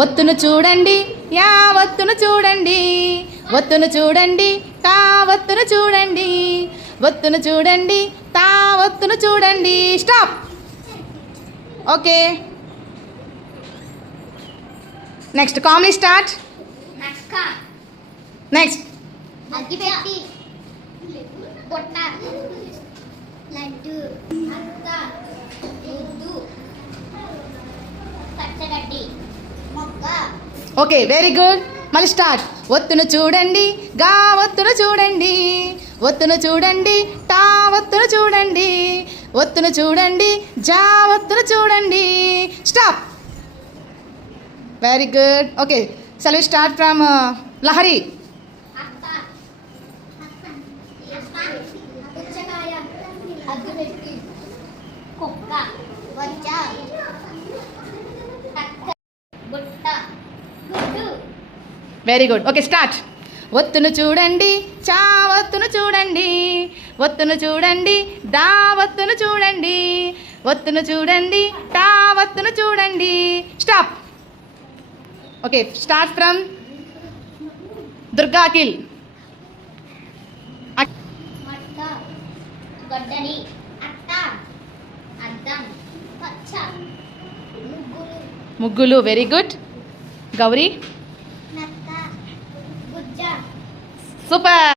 ఒత్తును చూడండి యా ఒత్తును చూడండి ఒత్తును చూడండి కా ఒత్తును చూడండి ఒత్తును చూడండి తా ఒత్తును చూడండి stop okay next comedy start next అగ్గిపెట్టి పొట్ట లడ్డు అక్క ముద్దు పచ్చగడ్డి మొక్క ఓకే వెరీ గుడ్ మళ్ళీ స్టార్ట్ ఒత్తును చూడండి గా ఒత్తును చూడండి ఒత్తును చూడండి టా ఒత్తును చూడండి ఒత్తును చూడండి జా ఒత్తును చూడండి stop very good okay shall we start from Lahari అక్క పుచ్చకాయ అగ్గిపెట్టి కుక్క వచ్చ బుట్ట గుడ్డు వెరీ గుడ్ ఓకే స్టార్ట్ ఒత్తును చూడండి చా ఒత్తును చూడండి ఒత్తును చూడండి దా ఒత్తును చూడండి ఒత్తును చూడండి టా ఒత్తును చూడండి stop okay start from Durga Akhil మట్ట గడ్డని అట్ట అద్దం పచ్చ ముగ్గులు వెరీ గుడ్ గౌరీ నక్క గుజ్జ సూపర్